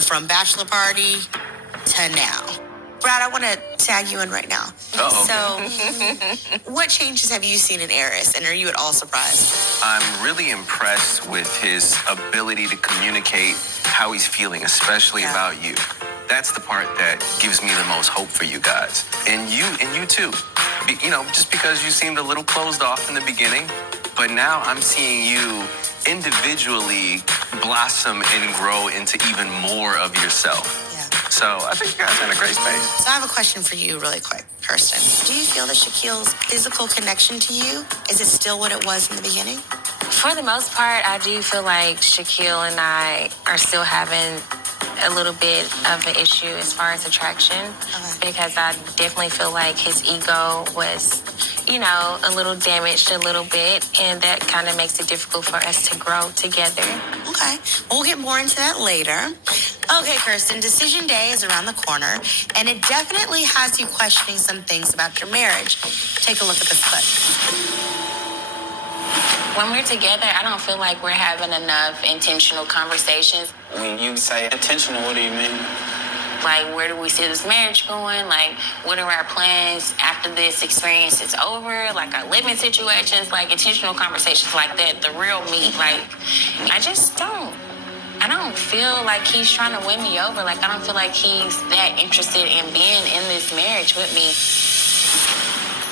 from bachelor party to now. Brad, I want to tag you in right now. Uh-oh. So, what changes have you seen in Eris, and are you at all surprised? I'm really impressed with his ability to communicate how he's feeling, especially about you. That's the part that gives me the most hope for you guys. And you too. Just because you seemed a little closed off in the beginning, but now I'm seeing you individually blossom and grow into even more of yourself. So I think you guys are in a great space. So I have a question for you really quick, Kirsten. Do you feel that Shaquille's physical connection to you, is it still what it was in the beginning? For the most part, I do feel like Shaquille and I are still having a little bit of an issue as far as attraction, because I definitely feel like his ego was, a little damaged a little bit, and that kind of makes it difficult for us to grow together. Okay, we'll get more into that later. Okay, Kirsten, decision day is around the corner, and it definitely has you questioning some things about your marriage. Take a look at this clip. When we're together, I don't feel like we're having enough intentional conversations. When you say intentional, what do you mean? Like, where do we see this marriage going? Like, what are our plans after this experience is over? Like, our living situations, like intentional conversations like that, the real me. Like, I don't feel like he's trying to win me over. Like, I don't feel like he's that interested in being in this marriage with me.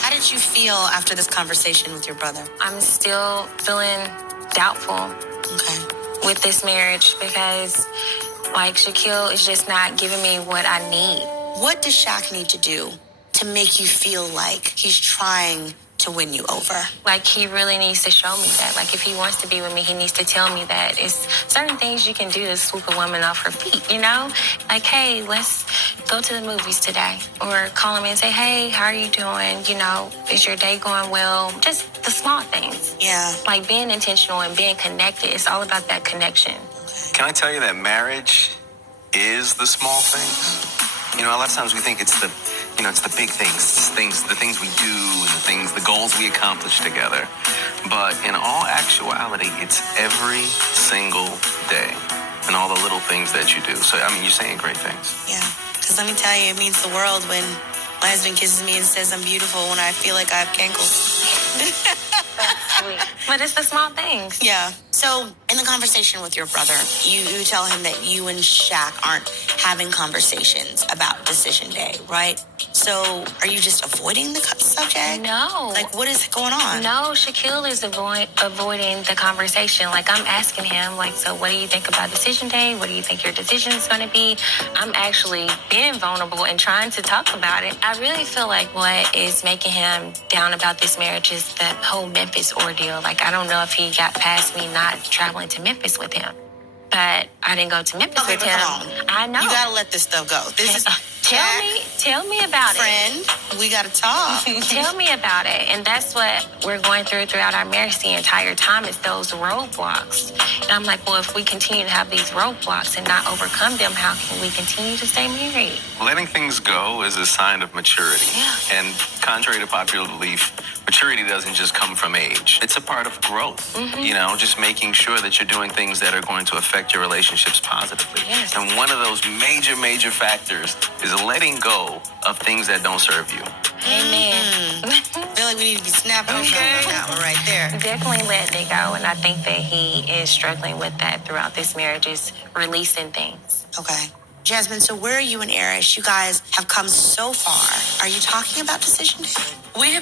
How did you feel after this conversation with your brother? I'm still feeling doubtful with this marriage because, Shaquille is just not giving me what I need. What does Shaq need to do to make you feel like he's trying to win you over? He really needs to show me that. If he wants to be with me, he needs to tell me that. It's certain things you can do to swoop a woman off her feet, hey, let's go to the movies today. Or call him and say, hey, how are you doing? Is your day going well? Just the small things. Yeah. Being intentional and being connected, it's all about that connection. Can I tell you that marriage is the small things? A lot of times we think it's the big things, the things we do, and the goals we accomplish together. But in all actuality, it's every single day and all the little things that you do. So, you're saying great things. Yeah, because let me tell you, it means the world when my husband kisses me and says I'm beautiful when I feel like I have cankles. That's sweet. But it's the small things. Yeah. So in the conversation with your brother, you tell him that you and Shaq aren't having conversations about decision day, right? So are you just avoiding the subject? No. What is going on? No, Shaquille is avoiding the conversation. I'm asking him, so what do you think about decision day? What do you think your decision is going to be? I'm actually being vulnerable and trying to talk about it. I really feel like what is making him down about this marriage is the whole Memphis ordeal. I don't know if he got past me not traveling to Memphis with him. But I didn't go to Memphis with him. Come on. I know. You gotta let this stuff go. This is tell me about friend, we gotta talk. Tell me about it. And that's what we're going throughout our marriage the entire time is those roadblocks. And I'm like, well, if we continue to have these roadblocks and not overcome them, how can we continue to stay married? Letting things go is a sign of maturity. Yeah. And contrary to popular belief, maturity doesn't just come from age. It's a part of growth. Just making sure that you're doing things that are going to affect your relationships positively. Yes. And one of those major factors is letting go of things that don't serve you. Amen. I feel like we need to be snapping on that one right there. Definitely letting it go. And I think that he is struggling with that throughout this marriage, is releasing things. Okay. Jasmine, so where are you and Eris? You guys have come so far. Are you talking about decision day? We have